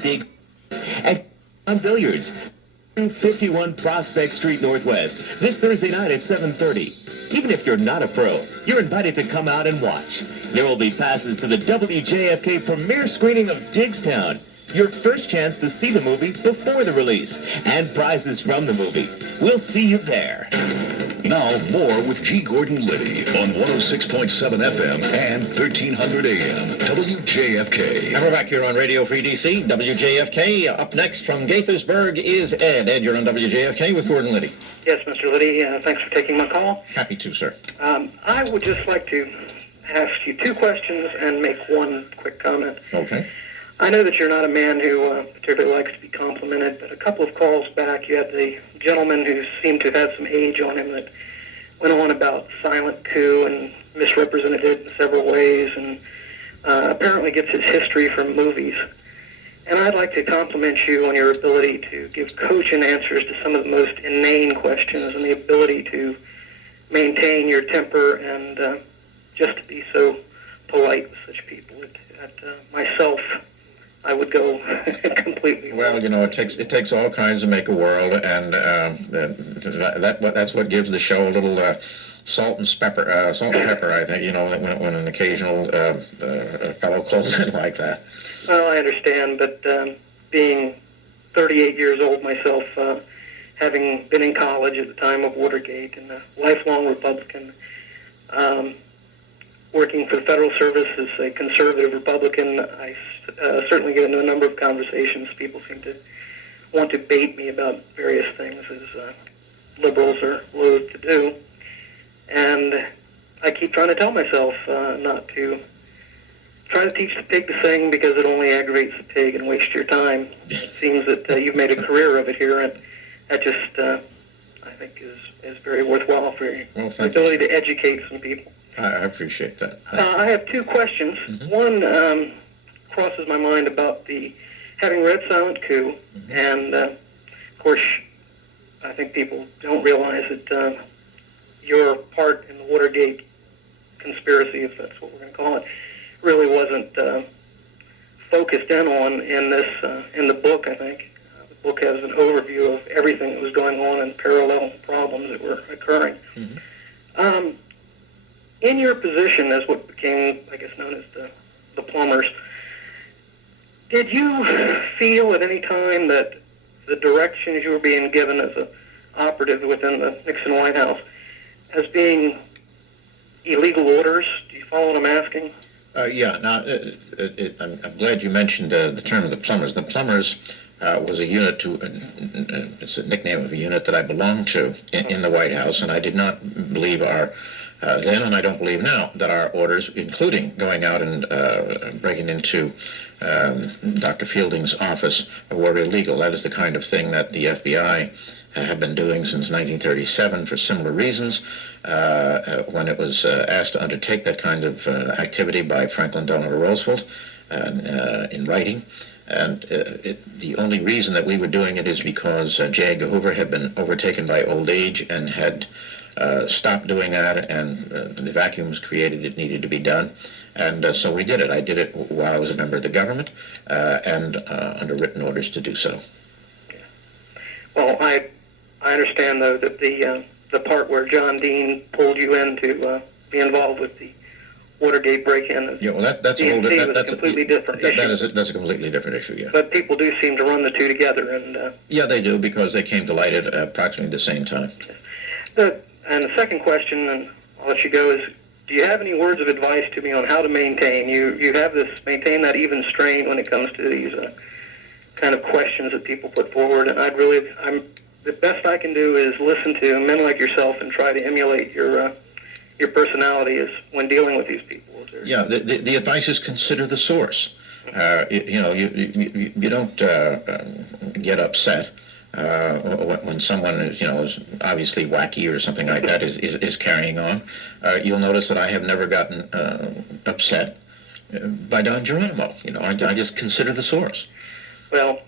dig at on Billiards, 251 Prospect Street Northwest, this Thursday night at 7:30. Even if you're not a pro, you're invited to come out and watch. There will be passes to the WJFK premiere screening of Digstown, your first chance to see the movie before the release, and prizes from the movie. We'll see you there. Now, more with G. Gordon Liddy on 106.7 FM and 1300 AM, WJFK. And we're back here on Radio Free DC, WJFK. Up next from Gaithersburg is Ed. Ed, you're on WJFK with Gordon Liddy. Yes, Mr. Liddy. Thanks for taking my call. Happy to, sir. I would just like to ask you two questions and make one quick comment. Okay. I know that you're not a man who particularly likes to be complimented, but a couple of calls back, you had the gentleman who seemed to have some age on him that went on about silent coup and misrepresented it in several ways, and apparently gets his history from movies. And I'd like to compliment you on your ability to give cogent answers to some of the most inane questions and the ability to maintain your temper and just to be so polite with such people. Myself, I would go completely. Well, you know, it takes all kinds to make a world, and that's what gives the show a little salt and pepper. I think, you know, when an occasional fellow calls in like that. Well, I understand, but being 38 years old myself, having been in college at the time of Watergate and a lifelong Republican, working for the Federal Service as a conservative Republican, I certainly get into a number of conversations. People seem to want to bait me about various things, as liberals are loath to do. And I keep trying to tell myself not to try to teach the pig to sing, because it only aggravates the pig and wastes your time. It seems that you've made a career of it here, and that just, I think, is very worthwhile for you. Well, the ability to educate some people. I appreciate that. I have two questions. Mm-hmm. One crosses my mind about having read Silent Coup, mm-hmm. and of course, I think people don't realize that your part in the Watergate conspiracy, if that's what we're going to call it, really wasn't focused in on in the book. I think the book has an overview of everything that was going on and parallel problems that were occurring. Mm-hmm. In your position as what became, I guess, known as the plumbers, did you feel at any time that the directions you were being given as an operative within the Nixon White House as being illegal orders? Do you follow what I'm asking? Yeah. Now, I'm glad you mentioned the term of the plumbers. The plumbers was a unit it's a nickname of a unit that I belonged to in the White House, and I did not believe then, and I don't believe now, that our orders, including going out and breaking into Dr. Fielding's office, were illegal. That is the kind of thing that the FBI have been doing since 1937 for similar reasons. When it was asked to undertake that kind of activity by Franklin Delano Roosevelt in writing. And the only reason that we were doing it is because J. Edgar Hoover had been overtaken by old age and had stopped doing that, and the vacuum was created. It needed to be done. And so we did it. I did it while I was a member of the government and under written orders to do so. Well, I understand, though, that the part where John Dean pulled you in to be involved with the Watergate break-in. Yeah, well, that's a whole different. That's a completely different issue. That's a completely different issue. Yeah. But people do seem to run the two together, and yeah, they do, because they came to light at approximately the same time. And the second question, and I'll let you go, is: do you have any words of advice to me on how to maintain? You have maintain that even strain when it comes to these kind of questions that people put forward, and the best I can do is listen to men like yourself and try to emulate your personality is when dealing with these people. Yeah, the advice is consider the source. You don't get upset when someone is obviously wacky or something like that is carrying on. You'll notice that I have never gotten upset by Don Geronimo. I just consider the source. Well,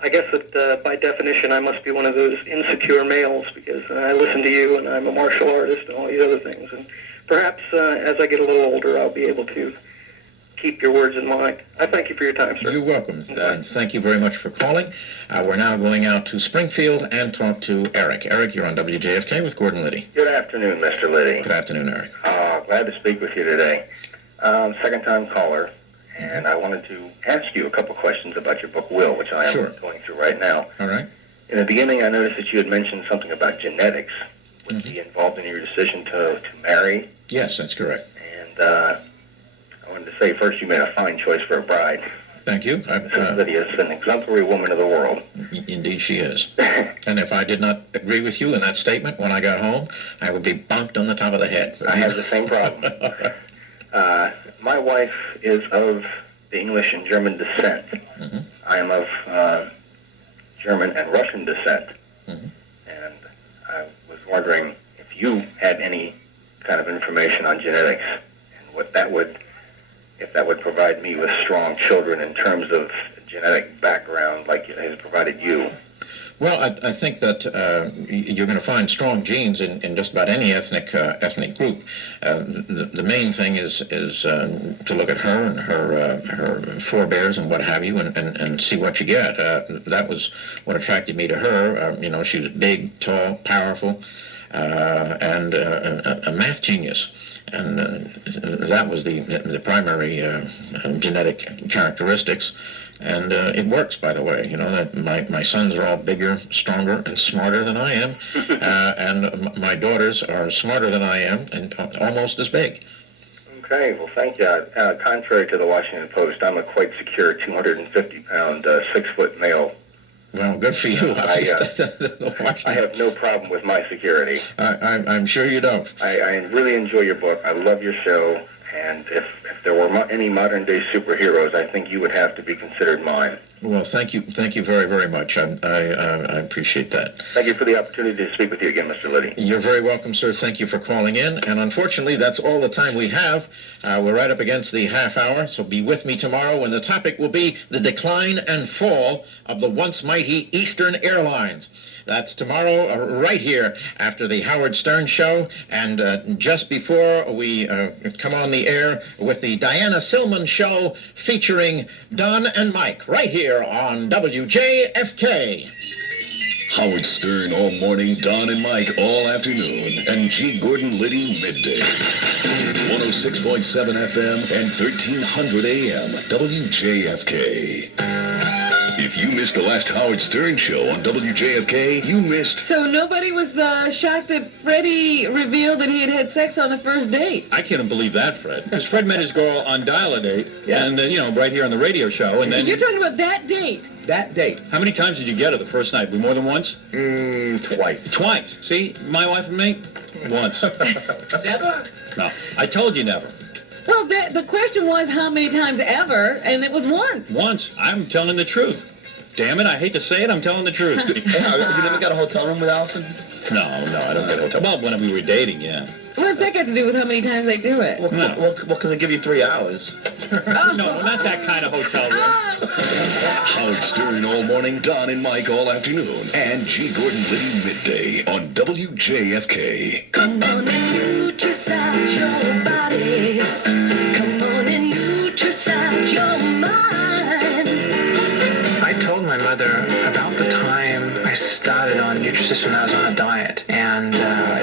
I guess that by definition I must be one of those insecure males, because I listen to you and I'm a martial artist and all these other things. And perhaps as I get a little older I'll be able to keep your words in mind. I thank you for your time, sir. You're welcome. Thank you very much for calling. We're now going out to Springfield and talk to Eric. Eric, you're on WJFK with Gordon Liddy. Good afternoon, Mr. Liddy. Good afternoon, Eric. Glad to speak with you today. Second-time caller, and I wanted to ask you a couple questions about your book, Will, which I am Sure. going through right now. All right. In the beginning, I noticed that you had mentioned something about genetics would be involved in your decision to marry, Yes, that's correct. and I wanted to say first you made a fine choice for a bride. Thank you. Mrs. Lydia is an exemplary woman of the world. Indeed she is. And if I did not agree with you in that statement when I got home, I would be bonked on the top of the head. I have the same problem. All right. My wife is of the English and German descent. Mhm. I am of German and Russian descent. Mhm. And I was wondering if you had any kind of information on genetics and what that would, if that would provide me with strong children in terms of genetic background like it has provided you. Well, I think that you're going to find strong genes in just about any ethnic group. The main thing is to look at her and her forebears and what have you, and see what you get. That was what attracted me to her. She was big, tall, powerful, and a math genius. And that was the primary genetic characteristics. And it works, by the way. That my sons are all bigger, stronger, and smarter than I am. And my daughters are smarter than I am and almost as big. Okay, well, thank you. Contrary to the Washington Post, I'm a quite secure 250-pound, 6-foot male. Well, good for you. I have no problem with my security. I'm sure you don't. I really enjoy your book. I love your show. And if there were any modern-day superheroes, I think you would have to be considered mine. Well, thank you very, very much. I appreciate that. Thank you for the opportunity to speak with you again, Mr. Liddy. You're very welcome, sir. Thank you for calling in. And unfortunately, that's all the time we have. We're right up against the half hour, so be with me tomorrow when the topic will be the decline and fall of the once mighty Eastern Airlines. That's tomorrow, right here after the Howard Stern Show, and just before we come on the air with the Diana Silman Show featuring Don and Mike, right here on WJFK. Howard Stern all morning, Don and Mike all afternoon, and G. Gordon Liddy midday. 106.7 FM and 1300 AM, WJFK. If you missed the last Howard Stern Show on WJFK, you missed... So nobody was shocked that Freddie revealed that he had had sex on the first date? I can't believe that, Fred. Because Fred met his girl on Dial-A-Date, and then, right here on the radio show, and then... You're talking about that date? That date. How many times did you get her the first night? More than once? Twice. Twice. See, my wife and me? Once. Never? No, I told you never. Well, the question was how many times ever, and it was once. Once. I'm telling the truth. Damn it, I hate to say it, I'm telling the truth. You never got a hotel room with Allison? No, I don't get it. Well, when we were dating, yeah. What's that got to do with how many times they do it? Well, can they give you 3 hours? No, not that kind of hotel room. Howard Stern all morning, Don and Mike all afternoon, and G. Gordon Liddy midday on WJFK. Come on and nutricize your body. Come on and nutricize your mind. I told my mother about the time I started on Nutrisys when I was on a diet, and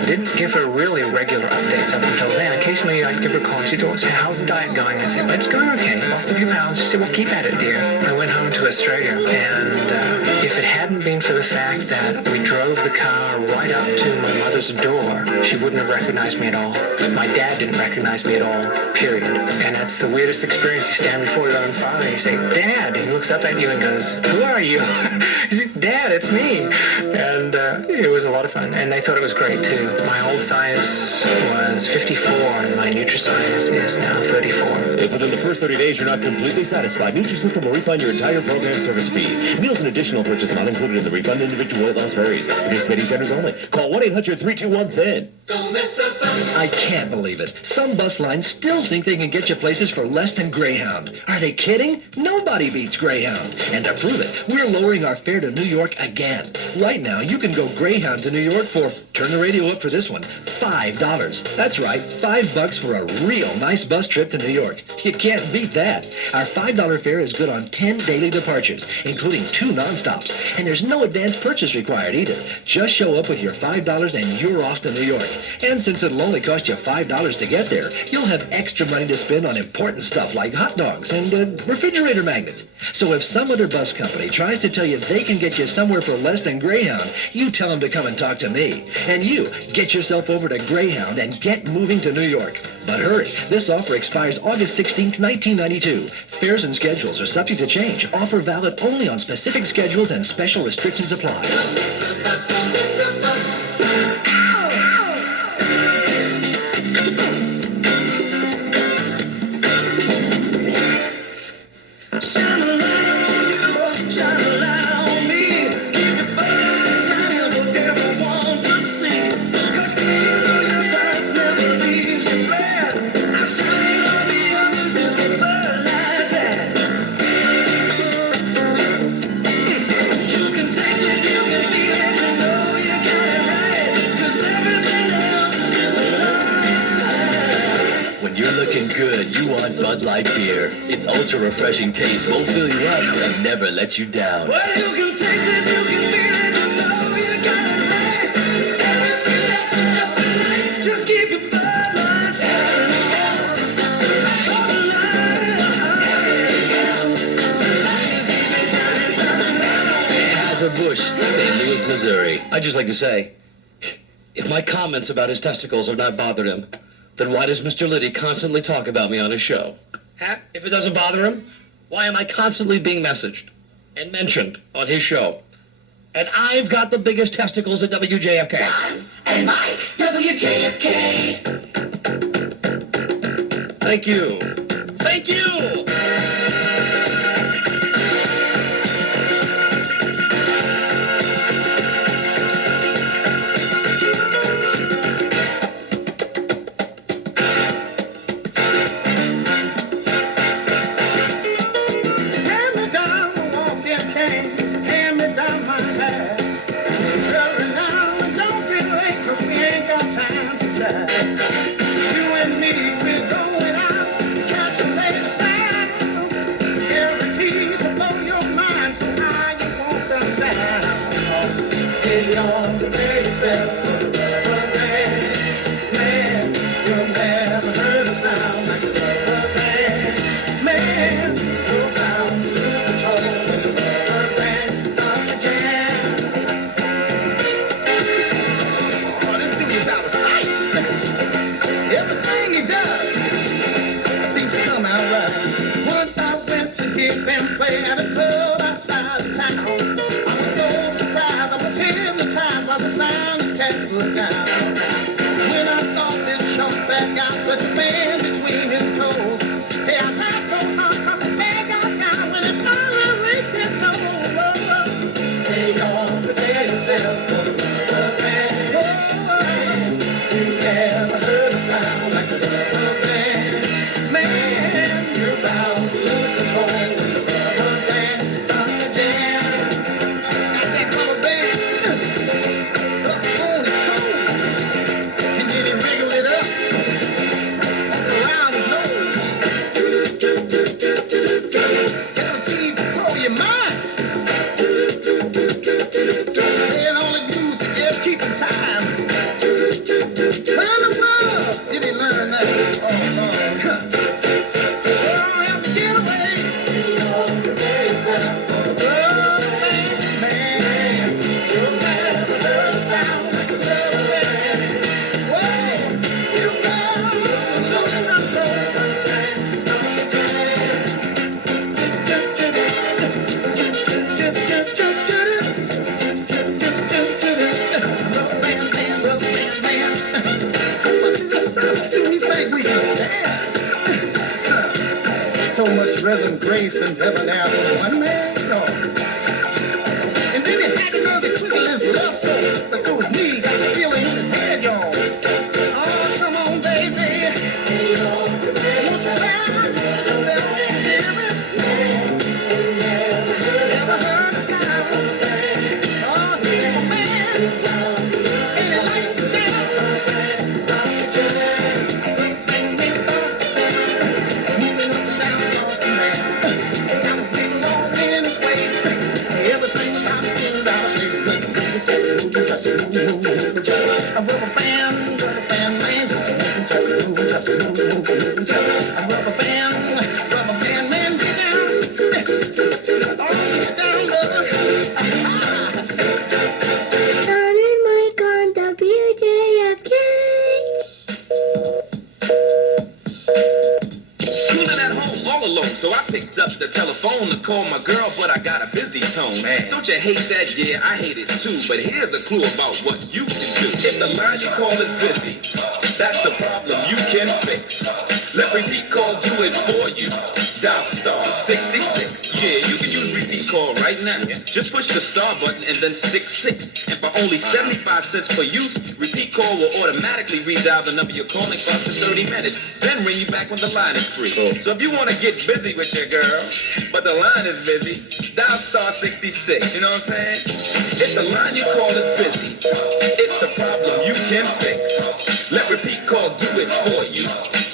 didn't give her really regular updates up until then. Occasionally I'd give her a call and she'd always say, how's the diet going? I'd say, well, it's going okay. Lost a few pounds. She said, well, keep at it, dear. I went home to Australia, and if it hadn't been for the fact that we drove the car right up to my mother's door, she wouldn't have recognized me at all. My dad didn't recognize me at all, period. And that's the weirdest experience. You stand before your own father and you say, Dad, and he looks up at you and goes, who are you? He said, Dad, it's me. And it was a lot of fun. And they thought it was great, too. My old size was 54, and my Nutri-size is now 34. If within the first 30 days you're not completely satisfied, Nutrisystem will refund your entire program service fee. Meals and additional purchase not included in the refund. Individual weight loss varies. Participating centers only. Call 1-800-321-THIN. Don't miss the bus. I can't believe it. Some bus lines still think they can get you places for less than Greyhound. Are they kidding? Nobody beats Greyhound. And to prove it, we're lowering our fare to New York again. Right now, you can go Greyhound to New York for, turn the radio up for this one, $5. That's right, $5 for a real nice bus trip to New York. You can't beat that. Our $5 fare is good on 10 daily departures, including 2 nonstops. And there's no advance purchase required either. Just show up with your $5 and you're off to New York. And since it'll only cost you $5 to get there, you'll have extra money to spend on important stuff like hot dogs and refrigerator magnets. So if some other bus company tries to tell you they can get you somewhere for less than Greyhound, you tell them to come and talk to me. And you, get yourself over to Greyhound and get moving to New York. But hurry, this offer expires August 16th, 1992. Fares and schedules are subject to change. Offer valid only on specific schedules and special restrictions apply. Shine a light on you, shine a light on me. Keep your fire shining, everyone to see. 'Cause through your past never leaves you flat. I shine on the others as the bird lights at. You can taste it, you can feel it, you know you got it right. 'Cause everything else is just a lie. When you're looking good, you want Bud Light beer. Its ultra refreshing taste will fill you up and never let you down. Well, you can taste it, you can feel it, you know you got it right. 'Cause everything else is just a lie. Just keep your Bud Light shining on. Bud Light. Anheuser-Busch, St. Louis, Missouri. I'd just like to say, if my comments about his testicles have not bothered him, then why does Mr. Liddy constantly talk about me on his show? Huh? If it doesn't bother him, why am I constantly being messaged and mentioned on his show? And I've got the biggest testicles at WJFK. And Mike, WJFK. Thank you. Thank you! Hand me down the walking cane, hand me down my bag. Hurry now, don't be late, 'cause we ain't got time to chat. You and me, we're going out, catch a lady sound. Guaranteed to blow your mind, so high you won't come down. Get on the lady yourself for the rubber band. Man, you'll never heard a sound like a rubber band. Man, you're bound to lose control when the rubber band starts to jam. Oh, this dude is out of sight. Everything he does seems to come out right. Once I went to hear them play at a club outside of town. I was so surprised, I was hypnotized by the sound his cat put down. When I saw this short fat guy stretch a band between his toes, hey, I laughed so hard 'cause the man got down when it finally reached his nose. Take on the day yourself for the rubber band. Oh, you never heard a sound like a rubber band. Man, you're bound to lose control when the rubber band starts to jam. Got that rubber band up on his toes. And then he wriggle it up around his nose. Guaranteed to blow your mind. And all he does is just keeping time. Where in the world did he learn that? Oh, Lord. Oh, have to get away. Yourself for the rubber band, man. You'll never heard a sound like a rubber band. Whoa, you got to listen to the control. Stop the jam. Rubber band, man, rubber band, man. What is this stuff do we think we can stand? So much rhythm, grace, and debonair for one man? No. And then he had another twinkle his left toe, but through his knee, got the feeling in his head, y'all. Oh, come on, baby. What's that? Yourself, baby. Never heard a sound. phone to call my girl, but I got a busy tone. Man. Don't you hate that? Yeah, I hate it too. But here's a clue about what you can do. If the line you call is busy, that's a problem you can fix. Let repeat call do it for you. Dial star 66. Yeah, you can use repeat call right now. Just push the star button and then 66. And for only 75 cents per use, repeat call will automatically redial the number you're calling for up to 30 minutes. Then ring you back when the line is free. Cool. So if you want to get busy with your girl, but the line is busy, dial star 66. You know what I'm saying? If the line you call is busy, it's a problem you can fix. Let repeat call do it for you.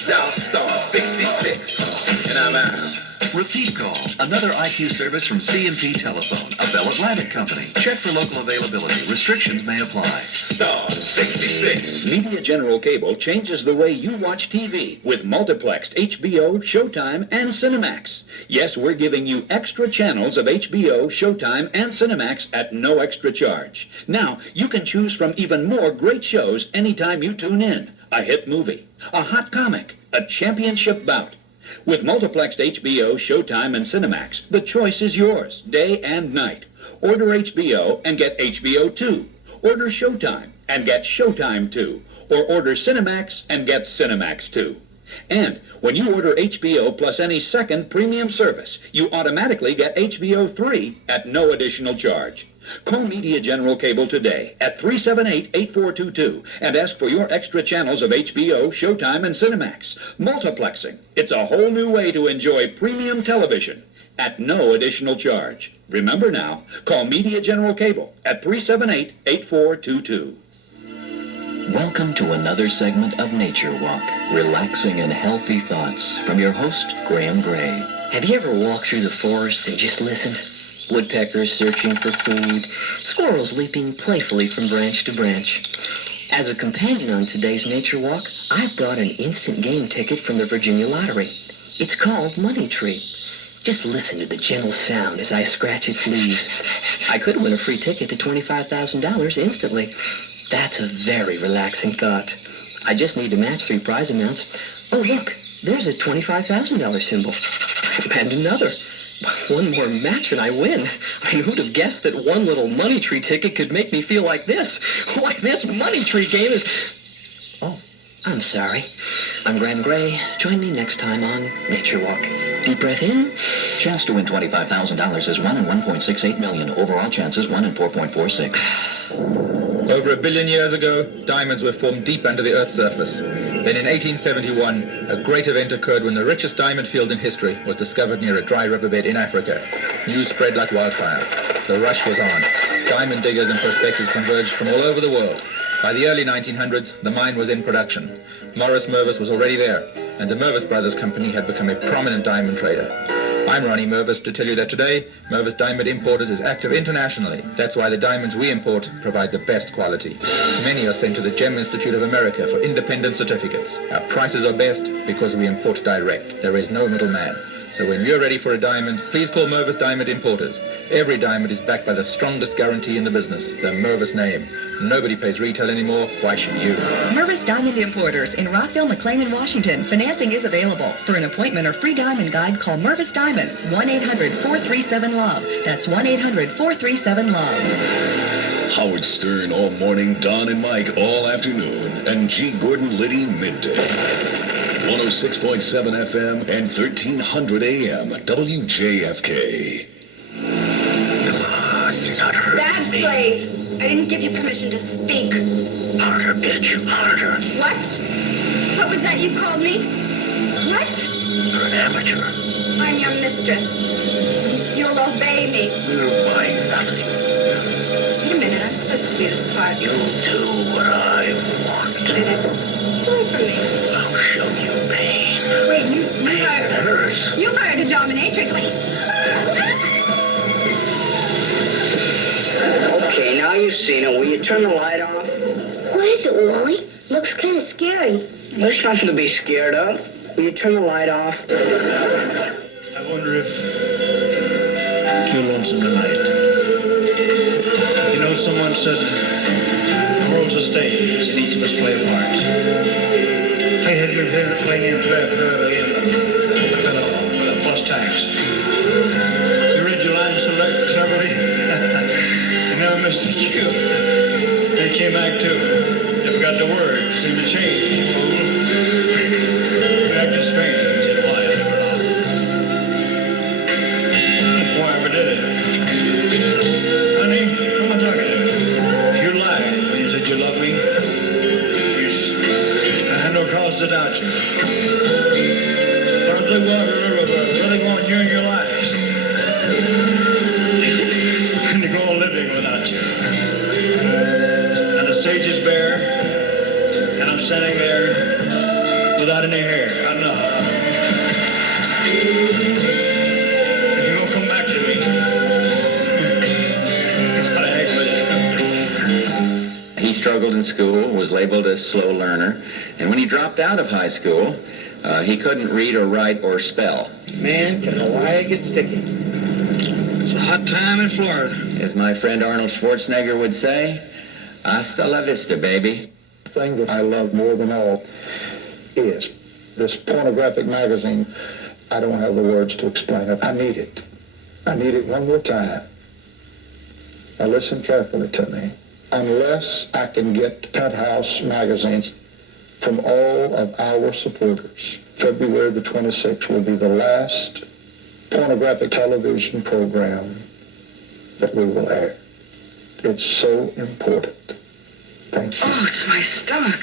Dial star 66. And I'm out. Repeat Call, another IQ service from C&P Telephone, a Bell Atlantic company. Check for local availability. Restrictions may apply. Star 66. Media General Cable changes the way you watch TV with multiplexed HBO, Showtime, and Cinemax. Yes, we're giving you extra channels of HBO, Showtime, and Cinemax at no extra charge. Now, you can choose from even more great shows anytime you tune in. A hit movie, a hot comic, a championship bout. With multiplexed HBO, Showtime, and Cinemax, the choice is yours, day and night. Order HBO and get HBO 2. Order Showtime and get Showtime 2. Or order Cinemax and get Cinemax 2. And when you order HBO plus any second premium service, you automatically get HBO 3 at no additional charge. Call Media General Cable today at 378-8422 and ask for your extra channels of HBO, Showtime, and Cinemax. Multiplexing. It's a whole new way to enjoy premium television at no additional charge. Remember now, call Media General Cable at 378-8422. Welcome to another segment of Nature Walk, relaxing and healthy thoughts from your host, Graham Gray. Have you ever walked through the forest and just listened? Woodpeckers searching for food, squirrels leaping playfully from branch to branch. As a companion on today's Nature Walk, I've brought an instant game ticket from the Virginia Lottery. It's called Money Tree. Just listen to the gentle sound as I scratch its leaves. I could win a free ticket to $25,000 instantly. That's a very relaxing thought. I just need to match 3 prize amounts. Oh, look, there's a $25,000 symbol. And another. One more match and I win. I mean, who'd have guessed that one little Money Tree ticket could make me feel like this? Why, this Money Tree game is... Oh, I'm sorry. I'm Graham Gray. Join me next time on Nature Walk. Deep breath in. Chance to win $25,000 is 1 in 1.68 million. Overall chance is 1 in 4.46. Over 1 billion years ago, diamonds were formed deep under the Earth's surface. Then in 1871, a great event occurred when the richest diamond field in history was discovered near a dry riverbed in Africa. News spread like wildfire. The rush was on. Diamond diggers and prospectors converged from all over the world. By the early 1900s, the mine was in production. Morris Mervis was already there, and the Mervis Brothers Company had become a prominent diamond trader. I'm Ronnie Mervis to tell you that today, Mervis Diamond Importers is active internationally. That's why the diamonds we import provide the best quality. Many are sent to the Gem Institute of America for independent certificates. Our prices are best because we import direct. There is no middleman. So when you're ready for a diamond, please call Mervis Diamond Importers. Every diamond is backed by the strongest guarantee in the business, the Mervis name. Nobody pays retail anymore. Why should you? Mervis Diamond Importers in Rockville, McLean, and Washington. Financing is available. For an appointment or free diamond guide, call Mervis Diamonds, 1-800-437-LOVE. That's 1-800-437-LOVE. Howard Stern all morning, Don and Mike all afternoon, and G. Gordon Liddy midday. 106.7 FM and 1300 AM, WJFK. Dad, slave, I didn't give you permission to speak. Harder, bitch, harder. What? What was that you called me? What? You're an amateur. I'm your mistress. You'll obey me. You'll mind nothing. Wait a minute, I'm supposed to be this part. You'll do what I want. Get away from me. I'll show you pain. Wait, you hurts. You hired a dominatrix. Okay, now you've seen it. Will you turn the light off? What is it, Wally? Looks kind of scary. There's nothing to be scared of. Will you turn the light off? I wonder if you're lonesome tonight. You know, someone said the world's a stage and each of us play a part. Fate had been playing in plus tax. just the cue. Then he came back too. Never got the words. Seemed to change, you fool. Acting strange, and why, I never know. Why ever did it? Honey, who am I talking to? You lied when you said you loved me. I had no cause to doubt you. But if they really want you in your lives, and to go on living without you. And the stage is bare, and I'm standing there without any hair. I know. If you don't come back to me, what the heck with it? He struggled in school, was labeled a slow learner, and when he dropped out of high school, he couldn't read or write or spell. Man, can the lie get sticky? It's a hot time in Florida. As my friend Arnold Schwarzenegger would say, hasta la vista, baby. The thing that I love more than all is this pornographic magazine. I don't have the words to explain it. I need it. I need it one more time. Now listen carefully to me. Unless I can get Penthouse magazines from all of our supporters, February the 26th will be the last pornographic television program that we will air. It's so important. Thank you. Oh, it's my stomach.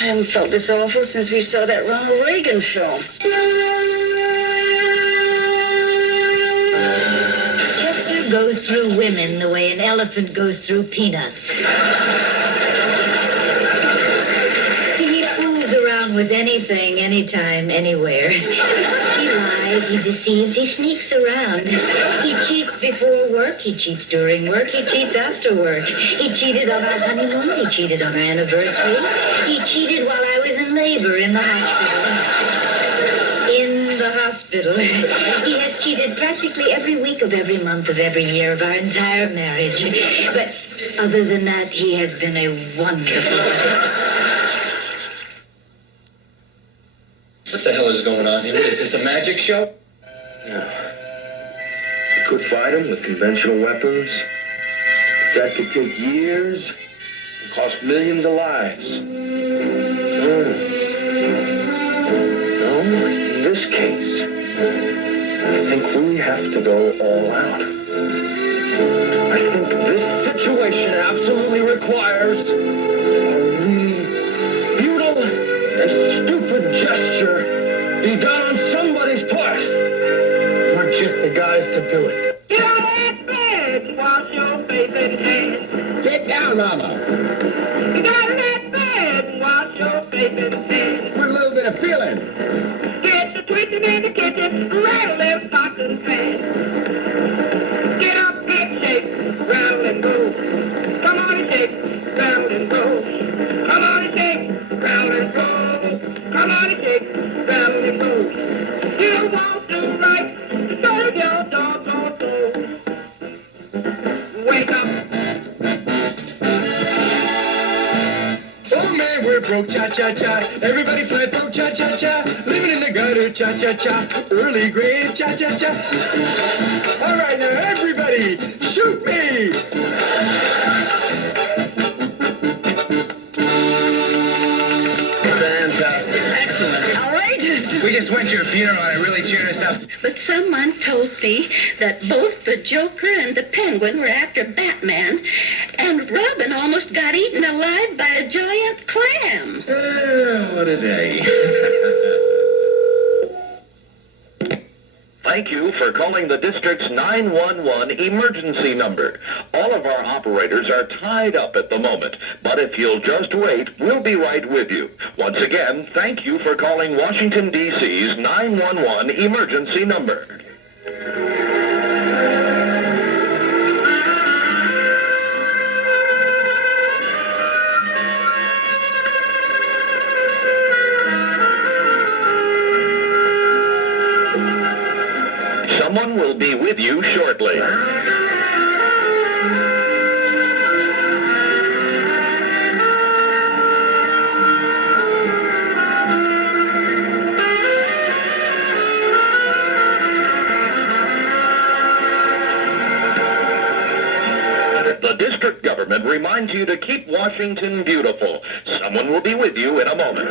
I haven't felt this awful since we saw that Ronald Reagan film. Chester goes through women the way an elephant goes through peanuts. He fools around with anything, anytime, anywhere. He lies, he deceives, he sneaks around. He cheats before work, he cheats during work, he cheats after work. He cheated on our honeymoon, he cheated on our anniversary. He cheated while I was in labor in the hospital. In the hospital. He has cheated practically every week of every month of every year of our entire marriage. But other than that, he has been a wonderful... What the hell is going on here? Is this a magic show? Yeah. You could fight him with conventional weapons. That could take years and cost millions of lives. No, in this case, I think we have to go all out. I think this situation absolutely requires a really futile and stupid gesture be done on somebody's part. We're just the guys to do it. Get out of that bed, wash your face and hands. Get down, Mama. Get out of that bed, wash your face and hands. With a little bit of feeling. Get the twitching in the kitchen, rattle them pots and pans. Get up, head shake, rattle and go. Come on and shake, rattle and go. Come on and shake, rattle and go. Come on and shake, rattle and go. You won't do right, serve your doggone soul. Wake up. Oh man, we're broke, cha-cha-cha. Everybody play broke, cha-cha-cha. Living in the gutter, cha-cha-cha. Early grave, cha-cha-cha. All right, now everybody, shoot me. Fantastic. Excellent. Outrageous. We just went to a funeral and it really cheered us up. But someone told me that both the Joker and the Penguin were after Batman, and Robin almost got eaten alive by a giant clam. What a day. Thank you for calling the district's 911 emergency number. All of our operators are tied up at the moment, but if you'll just wait, we'll be right with you. Once again, thank you for calling Washington, D.C.'s 911 emergency number. Someone will be with you shortly. district government reminds you to keep Washington beautiful. Someone will be with you in a moment.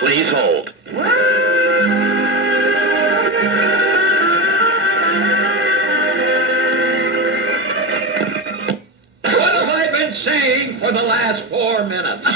Please hold. What have I been saying for the last 4 minutes?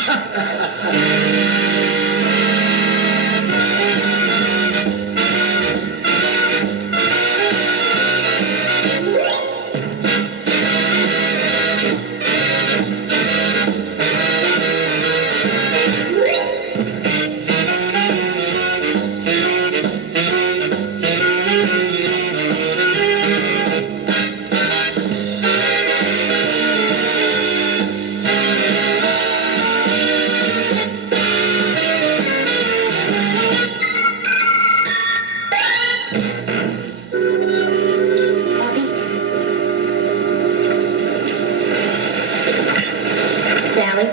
Sally?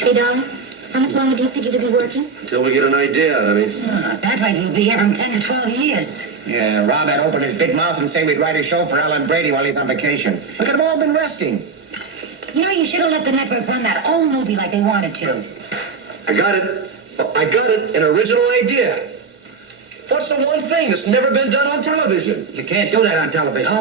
Hey, darling, how much longer do you figure to be working? Until we get an idea, honey. At that rate, we'll be here from 10 to 12 years. Yeah, Rob had opened his big mouth and say we'd write a show for Alan Brady while he's on vacation. Look at them all been resting. You know, you should have let the network run that old movie like they wanted to. I got it. I got it. An original idea. What's the one thing that's never been done on television? You can't do that on television.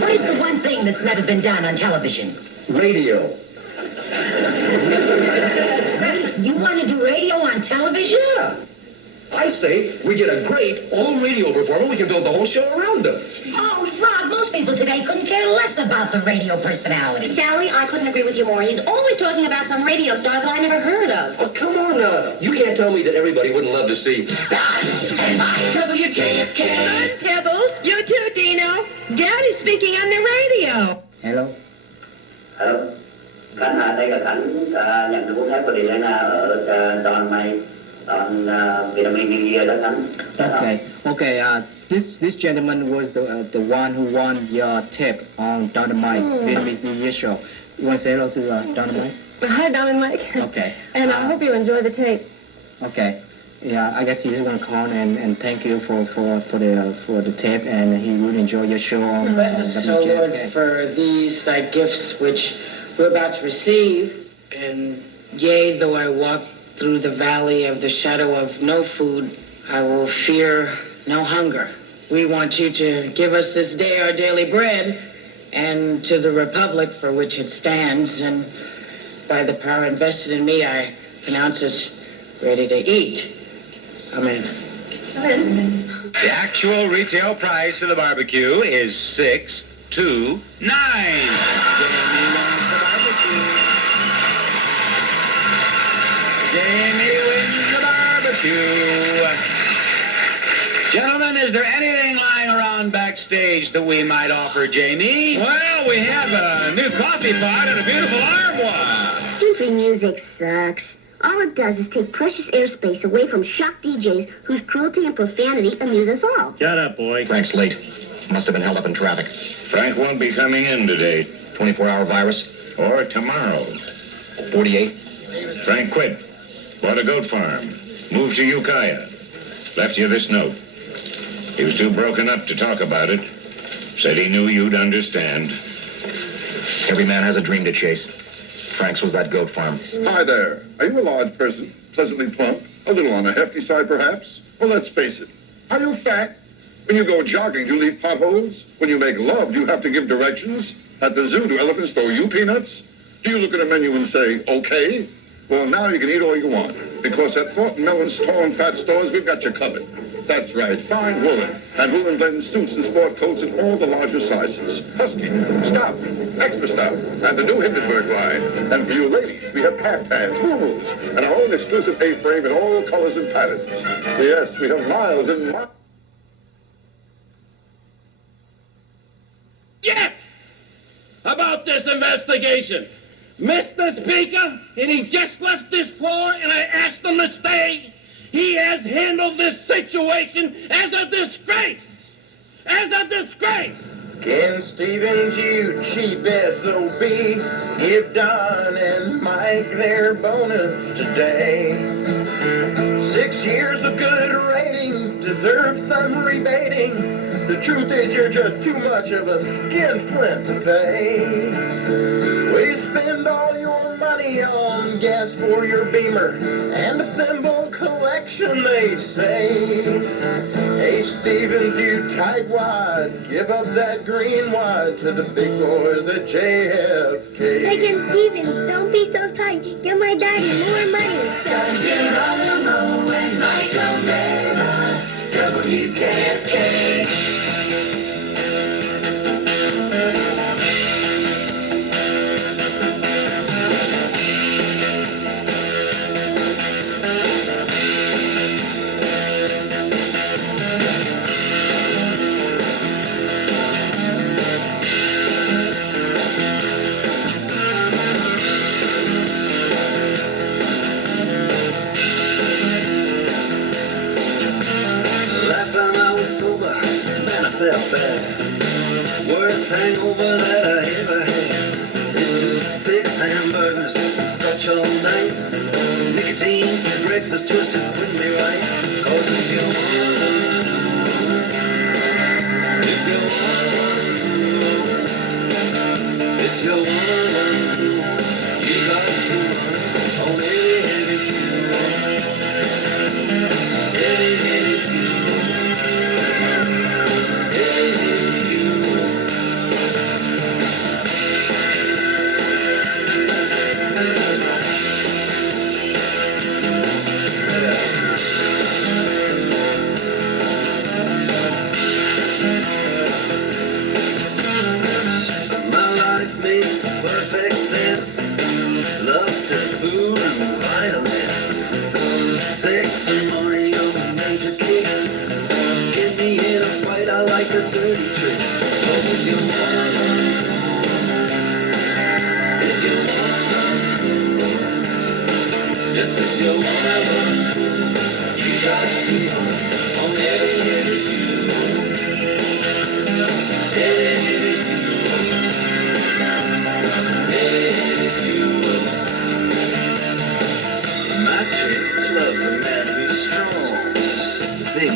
What is the one thing that's never been done on television? Radio. You want to do radio on television? Yeah. I say we get a great old radio performer. We can build the whole show around him. Oh, Rob, most people today couldn't care less about the radio personality. Sally, I couldn't agree with you more. He's always talking about some radio star that I never heard of. Oh, come on now. You can't tell me that everybody wouldn't love to see. Kevin, Pebbles, you too, Dino. Daddy's speaking on the radio. Hello? Hello. Khánh, đây là Khánh nhận được cuốn thép của Diana ở Don May, Don Vitamin Media đó Khánh. Okay. This gentleman was the one who won your tip on Dynamite Vietnamese New Year show. You want to say hello to Dynamite? Hi, Don and Mike. Okay. And I hope you enjoy the tape. Okay. Yeah, I guess he just want to call and thank you for the tape, and he really enjoy your show on. Bless us, O Lord, for these thy gifts which we're about to receive. And yea, though I walk through the valley of the shadow of no food, I will fear no hunger. We want you to give us this day our daily bread, and to the republic for which it stands, and by the power invested in me, I pronounce us ready to eat. Amen. Amen. The actual retail price of the barbecue is $629. Jamie wins the barbecue. Gentlemen, is there anything lying around backstage that we might offer Jamie? Well, we have a new coffee pot and a beautiful armoire. Country music sucks. All it does is take precious airspace away from shock DJs whose cruelty and profanity amuse us all. Shut up, boy. Frank's late. Must have been held up in traffic. Frank won't be coming in today. 24-hour virus. Or tomorrow. 48. Frank quit. Bought a goat farm. Moved to Ukiah. Left you this note. He was too broken up to talk about it. Said he knew you'd understand. Every man has a dream to chase. Frank's was that goat farm. Hi there. Are you a large person? Pleasantly plump? A little on the hefty side, perhaps? Well, let's face it. Are you fat? When you go jogging, do you leave potholes? When you make love, do you have to give directions? At the zoo, do elephants throw you peanuts? Do you look at a menu and say, okay? Well, now you can eat all you want. Because at Thornton Mellon's tall and fat stores, we've got you covered. That's right, fine woolen. And woolen blend suits and sport coats in all the larger sizes. Husky, stout, extra stout, and the new Hindenburg line. And for you ladies, we have caftans, hools, and our own exclusive A-frame in all colors and patterns. Yes, we have miles and miles. Yeah! About this investigation. Mr. Speaker, and he just left this floor and I asked him to stay. He has handled this situation as a disgrace! As a disgrace! Ken Stevens, you cheap SOB, give Don and Mike their bonus today. 6 years of good ratings deserve some rebating. The truth is you're just too much of a skinflint to pay. We spend all your money on gas for your Beamer and a thimble collection, they say. Hey Stevens, you tightwad, give up that green wad to the big boys at JFK. Megan Stevens, don't be so tight. Give my daddy more money. Geronimo and Michael Rayla, WKFK. Felt bad. Worst hangover that I ever had. It took 6 hamburgers and scotch all night. Nicotine for breakfast just to put me right. 'Cause if you want, you got to run. Oh, baby, heavy fuel. Heavy fuel.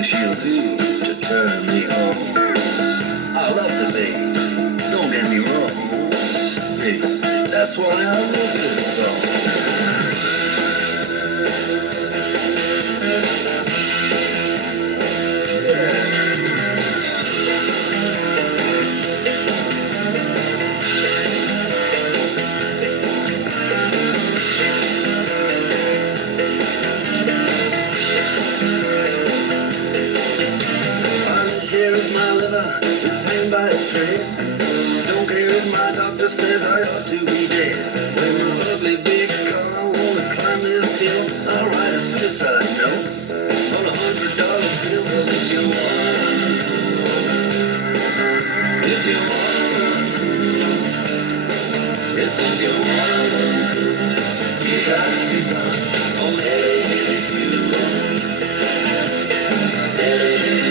She'll do to turn me on. I love the babes, don't get me wrong. Hey, that's why I love this song. By a thread. Don't care if my doctor says I ought to be dead. When my ugly big car wanna climb this hill, I'll write a suicide note on $100 bill. 'Cause if you want, yes, if you want, you got to run on heavy fuel. Heavy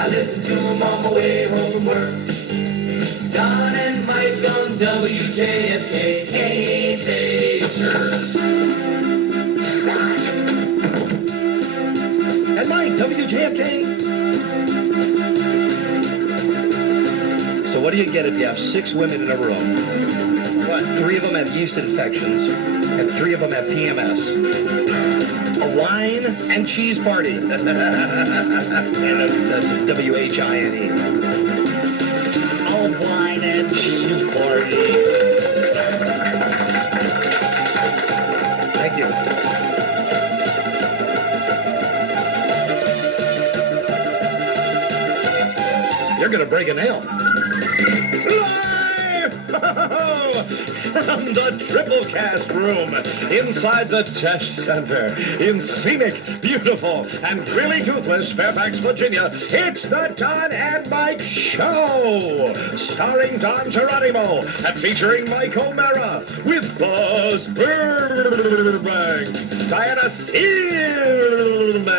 I listen to them on my way home from work. Don and Mike on WJFK. Hey, cheers. And Mike, WJFK. So what do you get if you have 6 women in a room? What? 3 of them have yeast infections, and 3 of them have PMS. A wine and cheese party. And that's WHINE. A wine and cheese party. Thank you. You're going to break a nail. From the Triple Cast Room, inside the Test Center, in scenic, beautiful, and really toothless Fairfax, Virginia, it's the Don and Mike Show! Starring Don Geronimo and featuring Mike O'Mara, with Buzz Burbank, Diana Seelman,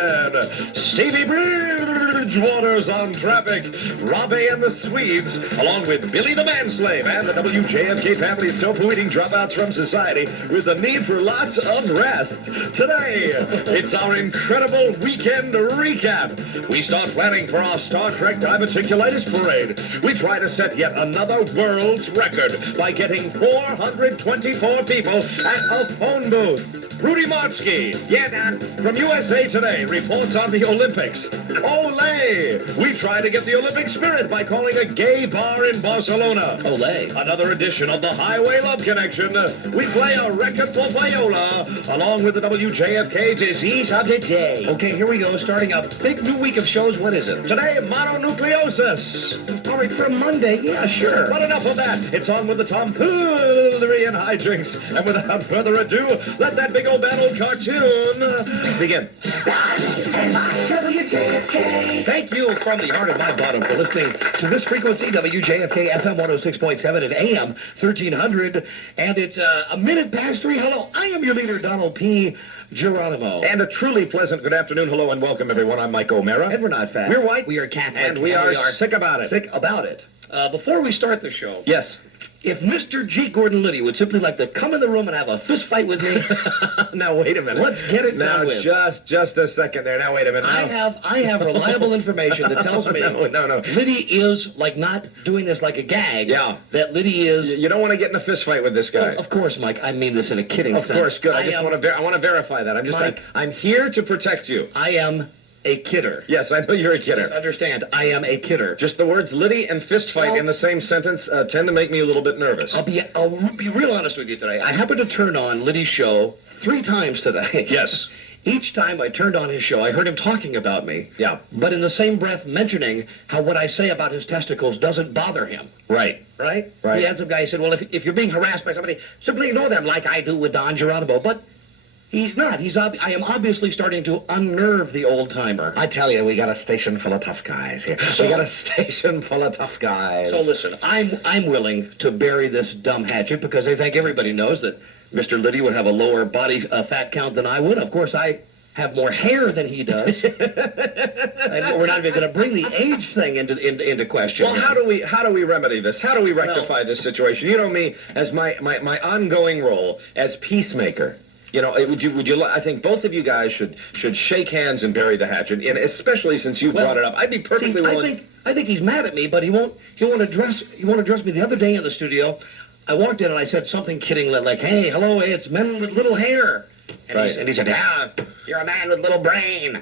Stevie Bridgewater's on traffic, Robbie and the Swedes, along with Billy the Manslave and the WJFK family of tofu-eating dropouts from society with the need for lots of rest. Today, it's our incredible weekend recap. We start planning for our Star Trek diverticulitis parade. We try to set yet another world's record by getting 424 people at a phone booth. Rudy Martsky, yeah, Don, from USA Today, reports on the Olympics. Olé! We try to get the Olympic spirit by calling a gay bar in Barcelona. Olé. Another edition of the Highway Love Connection. We play a record for Viola, along with the WJFK Disease of the Day. Okay, here we go. Starting a big new week of shows. What is it? Today, mononucleosis. All right, for Monday. Yeah, sure. But enough of that. It's on with the tomfoolery and hijinks. And without further ado, let that big old battle cartoon begin. Thank you from the heart of my bottom for listening to this frequency, WJFK FM 106.7 and AM 1300. And it's a minute past 3. Hello, I am your leader, Donald P. Geronimo. And a truly pleasant good afternoon, hello, and welcome, everyone. I'm Mike O'Mara. And we're not fat. We're white. We are Catholic. And we are sick about it. Sick about it. Before we start the show. Yes. If Mr. G. Gordon Liddy would simply like to come in the room and have a fist fight with me. Now, wait a minute. Let's get it now, done with. Just a second there. Now, wait a minute. I have reliable information that tells me no. Liddy is, like, not doing this like a gag. Yeah. That Liddy is... You don't want to get in a fist fight with this guy. Well, of course, Mike. I mean this in a kidding sense. Of course, good. I want to verify that. I'm here to protect you. I am a kidder. Yes, I know you're a kidder. Yes, understand. I am a kidder. Just the words Liddy and fist fight in the same sentence tend to make me a little bit nervous. I'll be real honest with you today. I happened to turn on Liddy's show 3 times today. Yes. Each time I turned on his show, I heard him talking about me. Yeah. But in the same breath mentioning how what I say about his testicles doesn't bother him. Right. Right? Right. He had some guy who said, well, if you're being harassed by somebody, simply ignore them like I do with Don Geronimo. But he's not. I am obviously starting to unnerve the old-timer. I tell you, we got a station full of tough guys here. We got a station full of tough guys. So listen, I'm willing to bury this dumb hatchet because I think everybody knows that Mr. Liddy would have a lower body fat count than I would. Of course, I have more hair than he does. And we're not even going to bring the age thing into question. Well, how do we remedy this? How do we rectify this situation? You know me as my ongoing role as peacemaker. You know, would you? I think both of you guys should shake hands and bury the hatchet, and especially since you brought it up. I'd be perfectly willing. I think he's mad at me, but he won't address me. The other day in the studio, I walked in and I said something kidding like, "Hey, hello, hey, it's men with little hair." And he said, "Yeah, you're a man with little brain."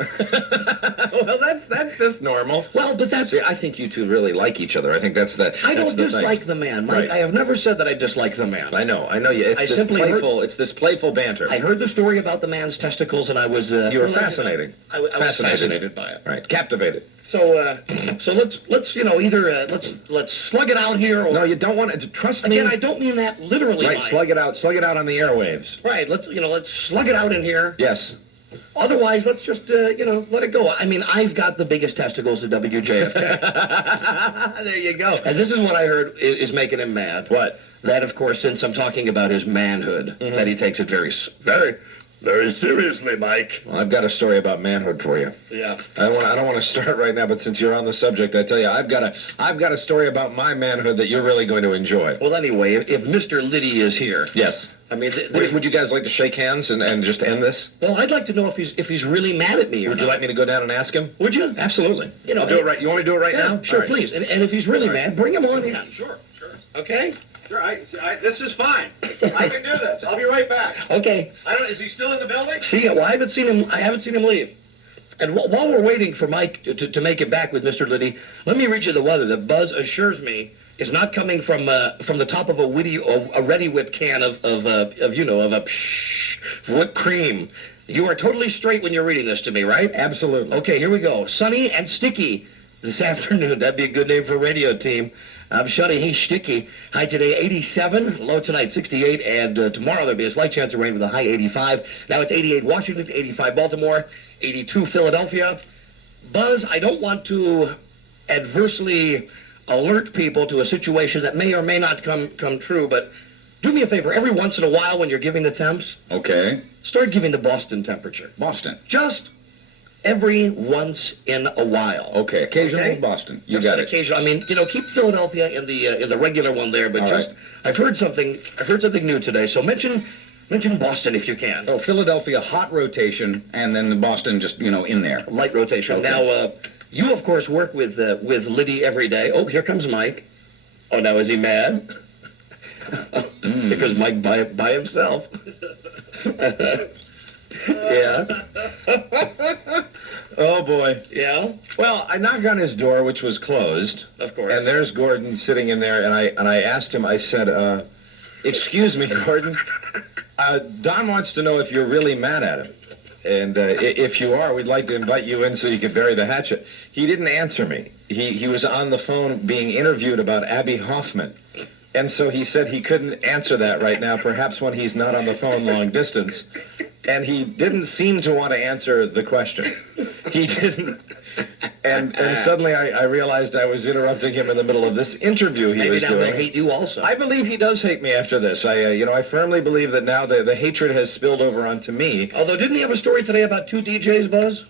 Well, that's just normal. Well, but that's... See, I think you two really like each other. I think that's the... I don't dislike the man, Mike. Right. I have never said that I dislike the man. I know. It's this playful banter. I heard the story about the man's testicles, and I was... you were fascinating. I was fascinated by it. Right. Captivated. So let's either let's slug it out here, or... No, you don't want to. Trust me. Again, I don't mean that literally. Right, Mike. slug it out on the airwaves. Right, let's slug it out in here. Yes. Otherwise, let's just let it go. I mean, I've got the biggest testicles at WJFK. There you go. And this is what I heard is making him mad. What? That, of course, since I'm talking about his manhood, that he takes it very, very, Very seriously, Mike. Well, I've got a story about manhood for you. Yeah. I don't want to start right now, but since you're on the subject, I tell you, I've got a story about my manhood that you're really going to enjoy. Well, anyway, if Mr. Liddy is here, Yes. I mean, Would you guys like to shake hands and just end this? well, I'd like to know if he's really mad at me. Or Would you not. like me to go down and ask him? Would you? Absolutely. You know, I'll do it right. You want me to do it right Yeah, now? sure, All right. please. And if he's really All right. mad, bring him on in. Sure. Okay. Sure. This is fine. I can do this. I'll be right back. Okay. Is he still in the building? See, well, I haven't seen him leave. And while we're waiting for Mike to make it back with Mr. Liddy, let me read you the weather that Buzz assures me is not coming from the top of a ready whipped can of whipped cream. You are totally straight when you're reading this to me, right? Absolutely. Okay, here we go. Sunny and sticky this afternoon. That'd be a good name for a radio team. I'm Shuddy. He's sticky. High today, 87. Low tonight, 68. And tomorrow there'll be a slight chance of rain with a high 85. Now it's 88 Washington, 85 Baltimore, 82 Philadelphia. Buzz, I don't want to adversely alert people to a situation that may or may not come true, but do me a favor. Every once in a while when you're giving the temps, Okay. start giving the Boston temperature. Boston. Just every once in a while. Okay. Occasional Okay? Boston. You Just got an it. occasional. I mean, keep Philadelphia in the regular one there, but All just right. I've heard something new today. So mention Boston if you can. Oh, Philadelphia, hot rotation, and then Boston just, in there. Light rotation. Okay. Now, you of course work with Liddy every day. Oh, here comes Mike. Oh, now is he mad? Because Mike by himself. Yeah. Oh, boy. Yeah. Well, I knocked on his door, which was closed. Of course. And there's Gordon sitting in there, and I asked him, I said, excuse me, Gordon, Don wants to know if you're really mad at him. And if you are, we'd like to invite you in so you could bury the hatchet. He didn't answer me. He was on the phone being interviewed about Abby Hoffman. And so he said he couldn't answer that right now, perhaps when he's not on the phone long distance. And he didn't seem to want to answer the question. He didn't. And suddenly I realized I was interrupting him in the middle of this interview he Maybe was now doing. he'll hate you also. I believe he does hate me after this. I firmly believe that now the hatred has spilled over onto me. Although, didn't he have a story today about two DJs, Buzz?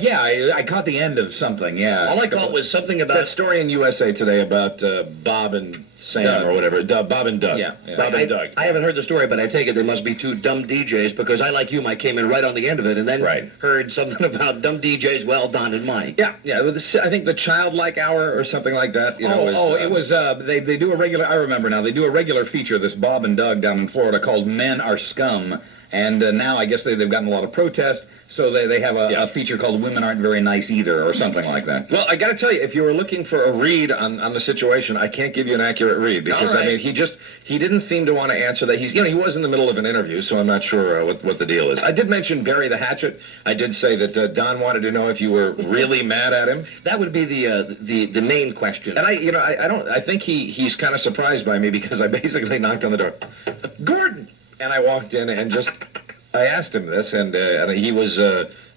Yeah, I caught the end of something, yeah. All I caught was something It's about... that story in USA Today about Bob and Sam Doug. or whatever. Bob and Doug. Yeah. Bob and Doug. I haven't heard the story, but I take it there must be two dumb DJs, because I, like you, Mike, came in right on the end of it and then heard something about dumb DJs, well, Don and Mike. Yeah. I think the Childlike Hour or something like that. It was. They do a regular. I remember now. They do a regular feature. This Bob and Doug down in Florida called "Men Are Scum," and now I guess they've gotten a lot of protest. So they have a feature called "Women Aren't Very Nice Either" or something like that. Well, I got to tell you, if you were looking for a read on the situation, I can't give you an accurate read because All right. I mean he didn't seem to want to answer that. He was in the middle of an interview, so I'm not sure what the deal is. I did mention bury the hatchet. I did say that Don wanted to know if you were really mad at him. That would be the main question. And I think he's kind of surprised by me because I basically knocked on the door, Gordon, and I walked in and just. I asked him this, and he was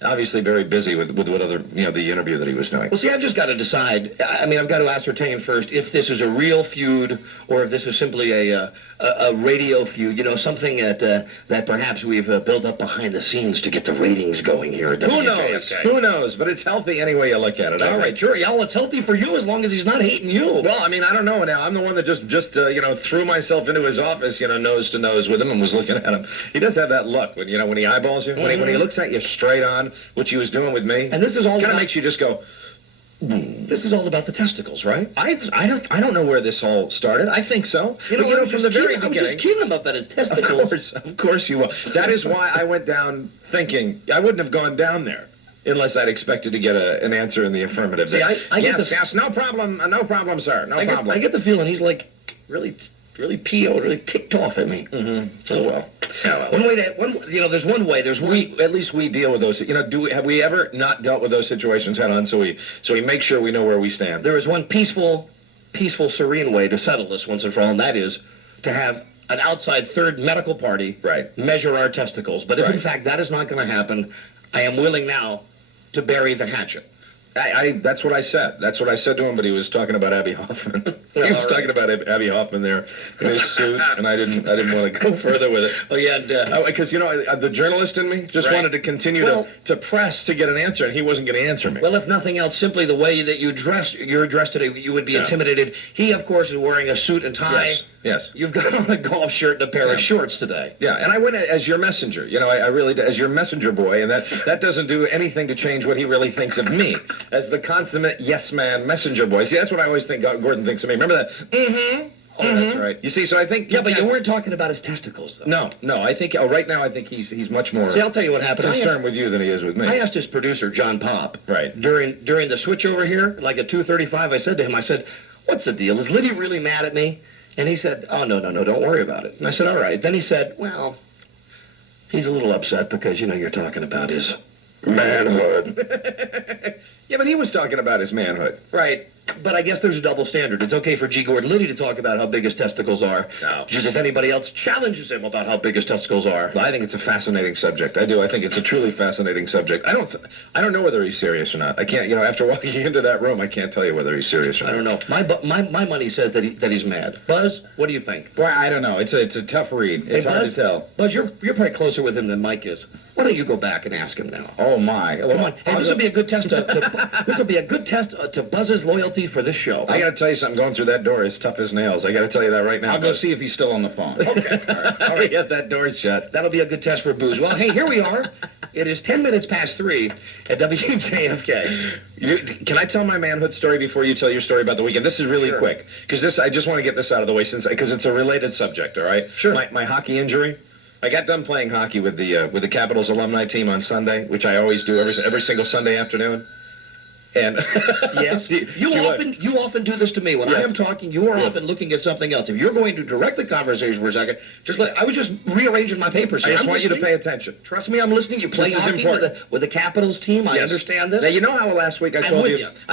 obviously very busy with what other, the interview that he was doing. Well, see, I've just got to decide. I mean, I've got to ascertain first if this is a real feud or if this is simply a radio feud. Something that perhaps we've built up behind the scenes to get the ratings going here at Who WJFK. knows? Who knows? But it's healthy any way you look at it. All right, sure. Yeah, well, it's healthy for you as long as he's not hating you. Well, I mean, I don't know now. I'm the one that just threw myself into his office, nose to nose with him and was looking at him. He does have that look when he eyeballs you, when he looks at you straight on, which he was doing with me. And this is all kind of about- makes you just go. This is all about the testicles, right? I don't know where this all started. I think so. You know, But, from the very I was beginning. just kidding him up at his testicles. Of course you will. That is why I went down thinking I wouldn't have gone down there unless I'd expected to get an answer in the affirmative. See, I get yes, no problem, sir, no problem. I get the feeling he's like really PO'd, really ticked off at me. Mm-hmm. Oh well. Yeah, well. There's one way. At least we deal with those. Have we ever not dealt with those situations head on? So we make sure we know where we stand. There is one peaceful, serene way to settle this once and for all, and that is to have an outside third medical party measure our testicles. But if in fact that is not going to happen, I am willing now to bury the hatchet. That's what I said. That's what I said to him, but he was talking about Abby Hoffman. He was talking about Abby Hoffman there in his suit, and I didn't want to go further with it. Oh, yeah, because, the journalist in me just wanted to continue to press to get an answer, and he wasn't going to answer me. Well, if nothing else, simply the way that you're dressed today, you would be intimidated. He, of course, is wearing a suit and tie. Yes. You've got on a golf shirt and a pair of shorts today. Yeah, and I went as your messenger. I really did, as your messenger boy, and that doesn't do anything to change what he really thinks of me as the consummate yes man messenger boy. See, that's what I always think Gordon thinks of me. Remember that? Mm-hmm. Oh, that's right. You see, so I think... Yeah, but you weren't talking about his testicles, though. No. I think... right now, I think he's much more... See, I'll tell you what happened. ...concerned with you than he is with me. I asked his producer, John Pop. Right. During the switch over here, like at 2:35, I said to him, what's the deal? Is Liddy really mad at me? And he said, oh, no, don't worry about it. And I said, all right. Then he said, well, he's a little upset because, you're talking about his manhood. Yeah, but he was talking about his manhood. Right. But I guess there's a double standard. It's okay for G. Gordon Liddy to talk about how big his testicles are. No. Just if anybody else challenges him about how big his testicles are. I think it's a fascinating subject. I do. I think it's a truly fascinating subject. I don't know whether he's serious or not. I can't, after walking into that room, I can't tell you whether he's serious or not. I don't know. My money says that he's mad. Buzz, what do you think? Well, I don't know. It's a tough read. It's hard to tell. Buzz, you're probably closer with him than Mike is. Why don't you go back and ask him now? Oh my! Come on. Hey, this will be a good test. This will be a good test to Buzz's loyalty for this show. I got to tell you something. Going through that door is tough as nails. I got to tell you that right now. I'll go see if he's still on the phone. Okay. All right. Get that door shut. That'll be a good test for Booze. Well, hey, here we are. It is 10 minutes past 3 at WJFK. Can I tell my manhood story before you tell your story about the weekend? This is really quick because I just want to get this out of the way because it's a related subject. All right. Sure. My hockey injury. I got done playing hockey with the Capitals alumni team on Sunday, which I always do every single Sunday afternoon. And yes, you often do this to me when I am talking. You are often looking at something else. If you're going to direct the conversation for a second, I was just rearranging my papers. I just want you to pay attention. Trust me, I'm listening. You play hockey with the Capitals team. I understand this. Now you know how last week I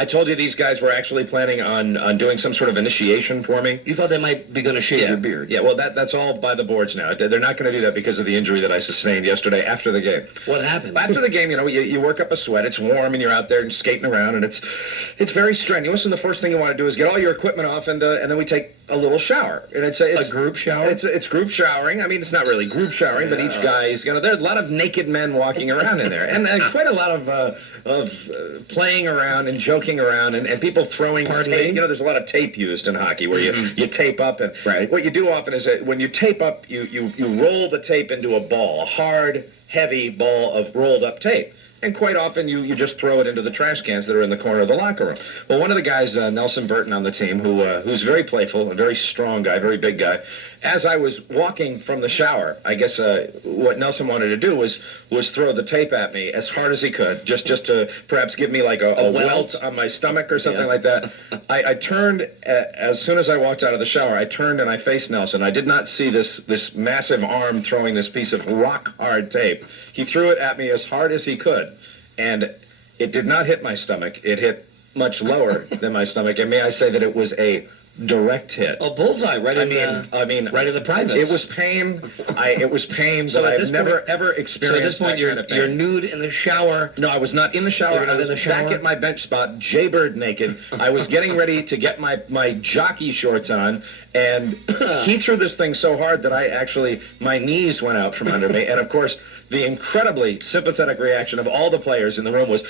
told you these guys were actually planning on doing some sort of initiation for me. You thought they might be going to shave your beard. Yeah, well that's all by the boards now. They're not going to do that because of the injury that I sustained yesterday after the game. What happened? After the game, you work up a sweat. It's warm and you're out there and skating around. And it's very strenuous, and the first thing you want to do is get all your equipment off, and then we take a little shower. And it's a group shower. It's group showering. I mean, it's not really group showering, but each guy is there's a lot of naked men walking around in there, and quite a lot of playing around and joking around, and people throwing tape. There's a lot of tape used in hockey where you tape up, and what you do often is that when you tape up, you roll the tape into a ball, a hard, heavy ball of rolled up tape. And quite often, you just throw it into the trash cans that are in the corner of the locker room. Well, one of the guys, Nelson Burton on the team, who's very playful, a very strong guy, very big guy, as I was walking from the shower, I guess what Nelson wanted to do was throw the tape at me as hard as he could, just to perhaps give me like a welt on my stomach or something like that. I turned, as soon as I walked out of the shower, I turned and I faced Nelson. I did not see this massive arm throwing this piece of rock-hard tape. He threw it at me as hard as he could, and it did not hit my stomach. It hit much lower than my stomach, and may I say that it was a direct hit. A bullseye, right in the privates. It was pain. It was pain that I've never ever experienced. So at this point, you're nude in the shower. No, I was not in the shower. I was back at my bench spot, jaybird naked. I was getting ready to get my jockey shorts on, and he threw this thing so hard that my knees went out from under me, and of course, the incredibly sympathetic reaction of all the players in the room was,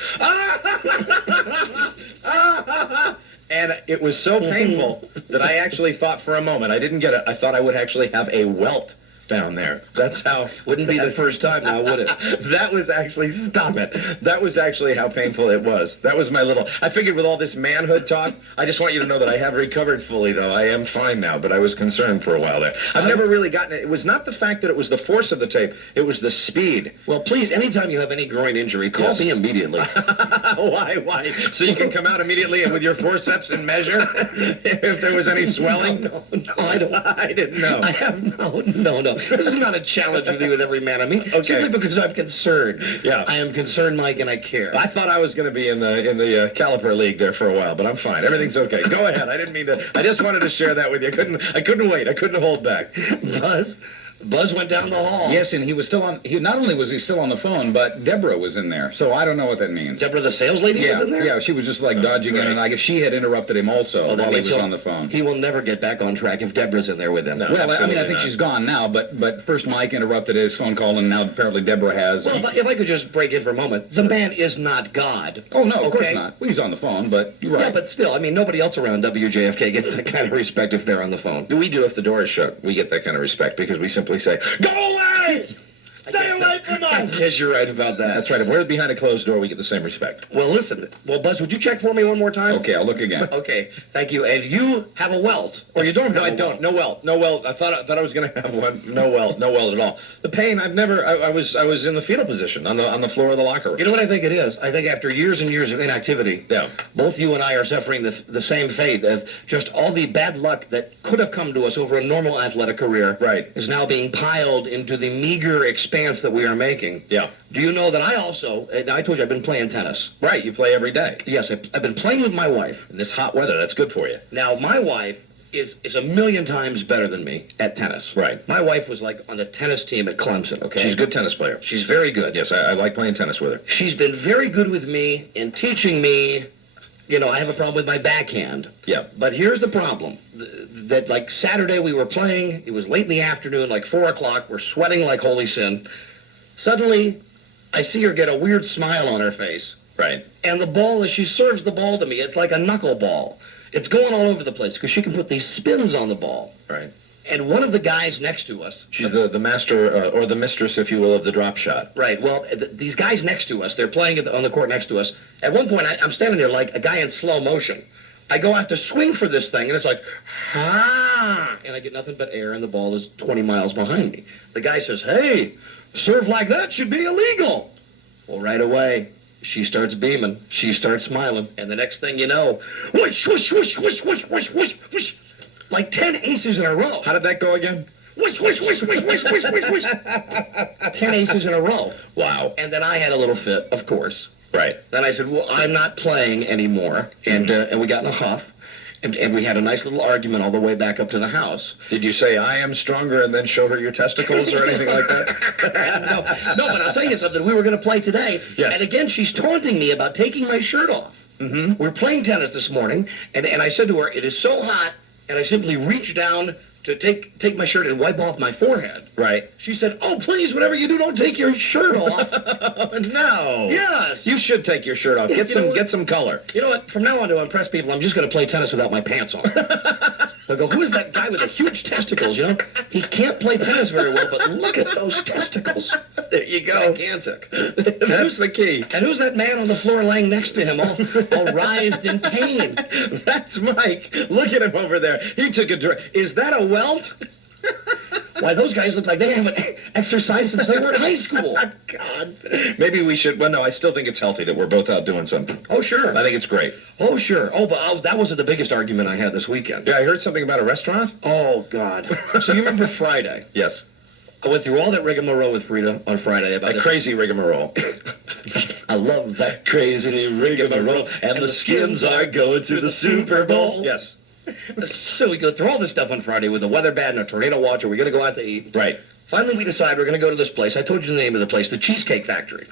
and it was so painful that I actually thought for a moment, I didn't get it, I thought I would actually have a welt down there. That's how... Wouldn't be the first time now, would it? That was actually... Stop it. That was actually how painful it was. That was my little... I figured with all this manhood talk, I just want you to know that I have recovered fully, though. I am fine now, but I was concerned for a while there. I've never really gotten it. It was not the fact that it was the force of the tape. It was the speed. Well, please, anytime you have any groin injury, call me immediately. Why? So you can come out immediately with your forceps and measure if there was any swelling? No, I don't. I didn't know. I have no. This is not a challenge with you with every man. I mean, simply because I'm concerned. Yeah, I am concerned, Mike, and I care. I thought I was going to be in the caliper league there for a while, but I'm fine. Everything's okay. Go ahead. I didn't mean to. I just wanted to share that with you. I couldn't wait. I couldn't hold back. Buzz, Buzz went down the hall. Yes, and he was still on. Not only was he still on the phone, but Deborah was in there. So I don't know what that means. Deborah, the sales lady, was in there? Yeah, she was just like dodging in, and I guess she had interrupted him also while he was on the phone. He will never get back on track if Deborah's in there with him. No, well, I mean, I think she's gone now, but first Mike interrupted his phone call, and now apparently Deborah has. Well, if I could just break in for a moment, the man is not God. Oh no, of course not. Well, he's on the phone, but you're right. Yeah, but still, I mean, nobody else around WJFK gets that kind of respect if they're on the phone. We do if the door is shut. We get that kind of respect because we simply say, "Go away! Stay away from us!" Yes, you're right about that. That's right. If we're behind a closed door, we get the same respect. Well, listen. Well, Buzz, would you check for me one more time? Okay, I'll look again. Okay, thank you. And you have a welt, or you don't? No, I don't. No welt. No welt. I thought I was going to have one. No welt. No welt at all. The pain. I've never. I was in the fetal position on the floor of the locker room. You know what I think it is? I think after years and years of inactivity, both you and I are suffering the same fate of just all the bad luck that could have come to us over a normal athletic career. Right. Is now being piled into the meager expanse that we are making. Yeah. Do you know that I also, I told you I've been playing tennis. Right, you play every day. Yes, I've been playing with my wife. In this hot weather, that's good for you. Now, my wife is a million times better than me at tennis. Right. My wife was like on the tennis team at Clemson, okay? She's a good tennis player. She's very good. Yes, I like playing tennis with her. She's been very good with me in teaching me. You know, I have a problem with my backhand. Yeah. But here's the problem. That, like, Saturday we were playing. It was late in the afternoon, like 4 o'clock. We're sweating like holy sin. Suddenly, I see her get a weird smile on her face. Right. And the ball, as she serves the ball to me, it's like a knuckleball. It's going all over the place because she can put these spins on the ball. Right. And one of the guys next to us... She's the master, or the mistress, if you will, of the drop shot. Right. Well, these guys next to us, they're playing on the court next to us. At one point, I'm standing there like a guy in slow motion. I go out to swing for this thing, and it's like, ah! And I get nothing but air, and the ball is 20 miles behind me. The guy says, hey, serve like that should be illegal. Well, right away, she starts beaming. She starts smiling. And the next thing you know, whoosh, whoosh, whoosh, whoosh, whoosh, whoosh, whoosh, whoosh. Like 10 aces in a row. How did that go again? Whoosh, whoosh, whoosh, whoosh, whoosh, whoosh, whoosh, whoosh. 10 aces in a row. Wow. And then I had a little fit, of course. Right. Then I said, well, I'm not playing anymore. And we got in a huff. And we had a nice little argument all the way back up to the house. Did you say, I am stronger, and then show her your testicles or anything like that? No, but I'll tell you something. We were going to play today. Yes. And again, she's taunting me about taking my shirt off. Mm-hmm. We're playing tennis this morning, and I said to her, it is so hot, and I simply reached down to take my shirt and wipe off my forehead. Right. She said, oh, please, whatever you do, don't take your shirt off. No. Yes. You should take your shirt off. Get some color. You know what? From now on, to impress people, I'm just going to play tennis without my pants on. They'll go, who is that guy with the huge testicles, you know? He can't play tennis very well, but look at those testicles. There you go. Gigantic. That's the key. And who's that man on the floor laying next to him, all writhed in pain? That's Mike. Look at him over there. He took a drink. Is that a welt? Why, those guys look like they haven't exercised since they were in high school. God. Maybe we should. Well, no, I still think it's healthy that we're both out doing something. Oh, sure. I think it's great. Oh, sure. Oh, but that wasn't the biggest argument I had this weekend. Yeah, I heard something about a restaurant. Oh, God. So you remember Friday? Yes. I went through all that rigmarole with Frida on Friday about that crazy rigmarole. I love that crazy rigmarole, and the Skins are going to the Super Bowl. Yes. So we go through all this stuff on Friday with the weather bad and a tornado watch, or we're going to go out to eat. Right. Finally, we decide we're going to go to this place. I told you the name of the place, the Cheesecake Factory.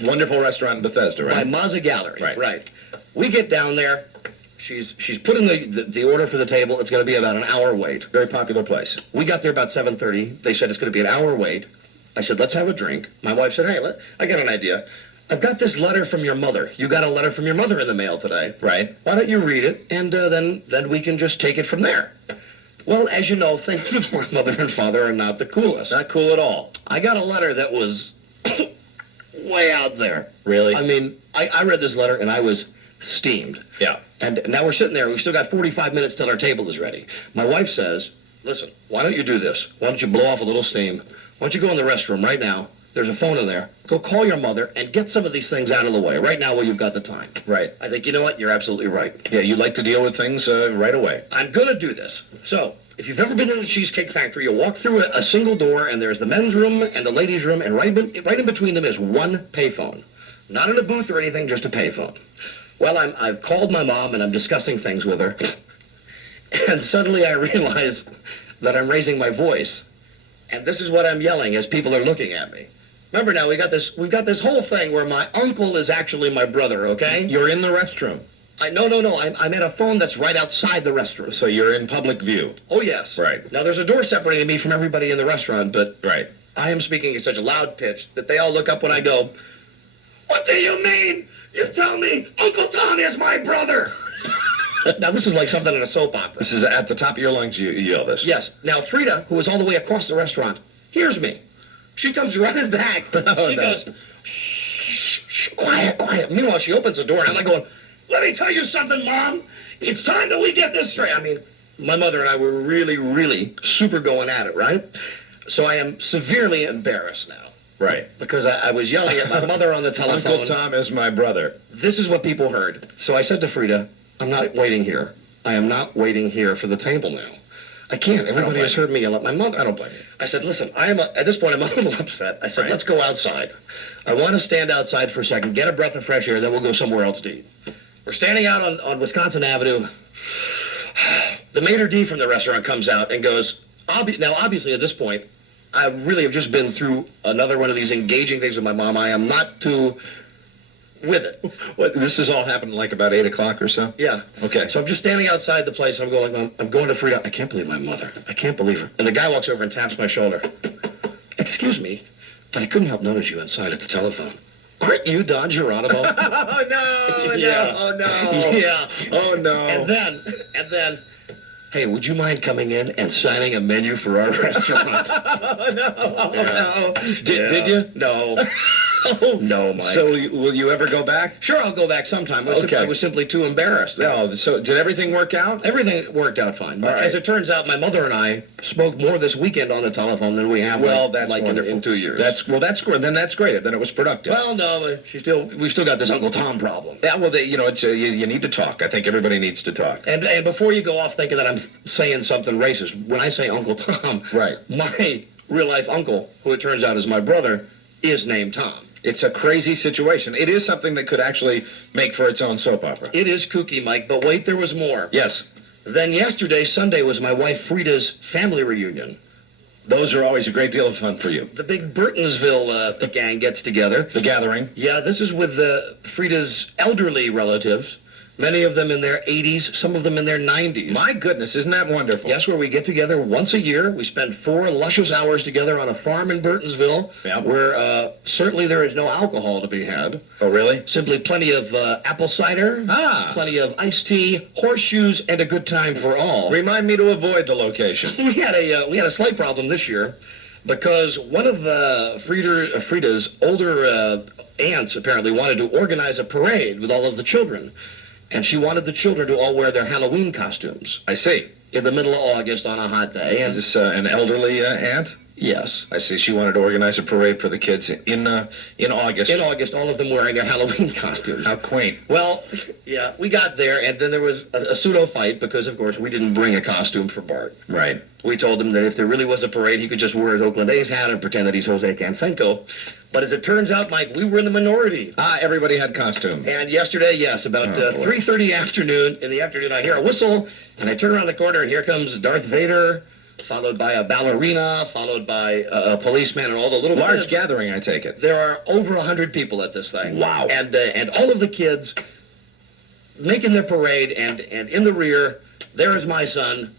Wonderful restaurant in Bethesda, right? By Mazza Gallery. Right. We get down there. She's putting the order for the table. It's going to be about an hour wait. Very popular place. We got there about 7:30. They said it's going to be an hour wait. I said, let's have a drink. My wife said, hey, I got an idea. I've got this letter from your mother. You got a letter from your mother in the mail today. Right. Why don't you read it, and then we can just take it from there. Well, as you know, things with my mother and father are not the coolest. Not cool at all. I got a letter that was way out there. Really? I mean, I read this letter, and I was steamed. Yeah. And now we're sitting there. We've still got 45 minutes till our table is ready. My wife says, listen, why don't you do this? Why don't you blow off a little steam? Why don't you go in the restroom right now? There's a phone in there. Go call your mother and get some of these things out of the way right now while you've got the time. Right. I think, you know what? You're absolutely right. Yeah, you like to deal with things right away. I'm going to do this. So, if you've ever been in the Cheesecake Factory, you walk through a single door, and there's the men's room and the ladies' room, and right in between them is one payphone. Not in a booth or anything, just a payphone. Well, I've called my mom, and I'm discussing things with her. And suddenly I realize that I'm raising my voice. And this is what I'm yelling as people are looking at me. Remember now, we've got this whole thing where my uncle is actually my brother, okay? You're in the restroom. No. I'm at a phone that's right outside the restroom. So you're in public view. Oh, yes. Right. Now, there's a door separating me from everybody in the restaurant, but right. I am speaking at such a loud pitch that they all look up when I go, "What do you mean? You tell me Uncle Tom is my brother." Now, this is like something in a soap opera. This is at the top of your lungs, you yell this. Yes. Now, Frida, who is all the way across the restaurant, hears me. She comes running back. She goes, shh, quiet, quiet. Meanwhile, she opens the door, and I'm like going, "Let me tell you something, Mom. It's time that we get this straight." I mean, my mother and I were really, really super going at it, right? So I am severely embarrassed now. Right. Because I was yelling at my mother on the telephone. Uncle Tom is my brother. This is what people heard. So I said to Frida, "I'm not waiting here. I am not waiting here for the table now. I can't. Everybody has heard me yell at my mother." I don't blame you. I said, "Listen, at this point, I'm a little upset." I said, "Let's go outside. I want to stand outside for a second, get a breath of fresh air, then we'll go somewhere else to eat." We're standing out on Wisconsin Avenue. The maitre d' from the restaurant comes out and goes, now, obviously, at this point, I really have just been through another one of these engaging things with my mom. I am not too with it. What, this has all happened like about 8 o'clock or so? Yeah. Okay. So I'm just standing outside the place, and I'm going to Frida. I can't believe my mother. I can't believe her. And the guy walks over and taps my shoulder. "Excuse me, but I couldn't help notice you inside at the telephone. Aren't you Don Geronimo?" Oh, no, Yeah. no, oh, no. Yeah. Oh, no. And then, "Hey, would you mind coming in and signing a menu for our restaurant?" Oh, no, Yeah. Did you? No. No, Mike. So will you ever go back? Sure, I'll go back sometime. I was simply too embarrassed. No, so did everything work out? Everything worked out fine. All right. As it turns out, my mother and I spoke more this weekend on the telephone than we have That's like wonderful. in 2 years. That's great. Then that's great. Then it was productive. Well, no, we still got this Uncle Tom problem. Yeah, well, it's you need to talk. I think everybody needs to talk. And before you go off thinking that I'm saying something racist, when I say Uncle Tom, right, my real life uncle, who it turns out is my brother, is named Tom. It's a crazy situation. It is something that could actually make for its own soap opera. It is kooky, Mike, but wait, there was more. Yes. Then yesterday, Sunday, was my wife Frida's family reunion. Those are always a great deal of fun for you. The big Burtonsville gang gets together. The gathering. Yeah, this is with Frida's elderly relatives. Many of them in their 80s, some of them in their 90s. My goodness, isn't that wonderful? Yes, where we get together once a year. We spend 4 luscious hours together on a farm in Burtonsville, where certainly there is no alcohol to be had. Oh, really? Simply plenty of apple cider, plenty of iced tea, horseshoes, and a good time for all. Remind me to avoid the location. We had a slight problem this year because one of Frida's older aunts apparently wanted to organize a parade with all of the children. And she wanted the children to all wear their Halloween costumes. I see. In the middle of August on a hot day. Is this an elderly aunt? Yes. I see. She wanted to organize a parade for the kids in August. In August, all of them wearing their Halloween costumes. How quaint. Well, yeah, we got there, and then there was a pseudo fight because, of course, we didn't bring a costume for Bart. Right. We told him that if there really was a parade, he could just wear his Oakland A's hat and pretend that he's Jose Canseco. But as it turns out, Mike, we were in the minority. Everybody had costumes. And yesterday, yes, about 3:30 in the afternoon, I hear a whistle, and I turn around the corner, and here comes Darth Vader, followed by a ballerina, followed by a policeman, and all the little large kids. gathering, I take it. There are over 100 people at this thing. Wow. And all of the kids making their parade, and in the rear, there is my son,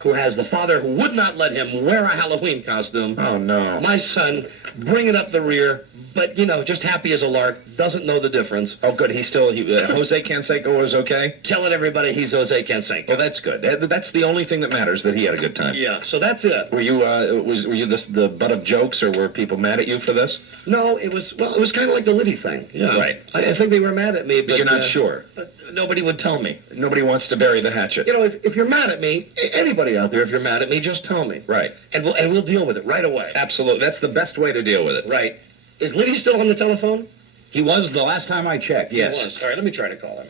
who has the father who would not let him wear a Halloween costume. Oh, no. My son, bringing up the rear, but, just happy as a lark, doesn't know the difference. Oh, good. Jose Canseco was okay? Telling everybody he's Jose Canseco. Well, that's good. That's the only thing that matters, that he had a good time. Yeah, so that's it. Were you the butt of jokes, or were people mad at you for this? No, it was kind of like the Liddy thing. Yeah. Right. I think they were mad at me, but you're not sure. But nobody would tell me. Nobody wants to bury the hatchet. If you're mad at me, anybody out there, if you're mad at me, just tell me. Right. And we'll deal with it right away. Absolutely. That's the best way to deal with it. Right. Is Liddy still on the telephone? He was the last time I checked, yes. He was. All right, let me try to call him.